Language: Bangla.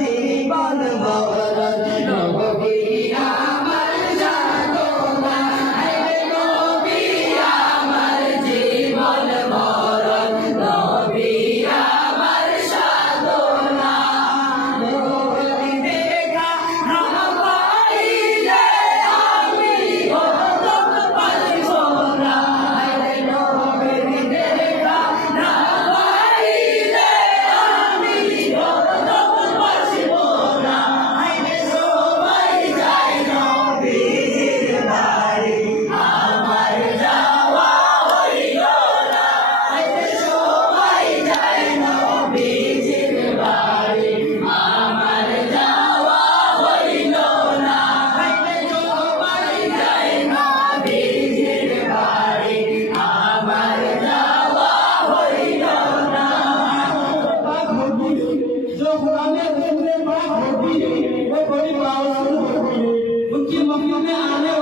জীবন মরণ নবী আমার সাধনা নবী আমার জীবন মরণ নবী আমার সাধনা নবী দেখা না পাইলে আমি হতাম পারিব না নবী দেখা না পাইলে আমি হতাম পারিব না সবাই যায় নবীর বাড়ি আমার যাওয়া হইল না সবাই যায় নবীর বাড়ি আমার যাওয়া হইল না সবাই যায় নবীর বাড়ি আমার যাওয়া হইল না जो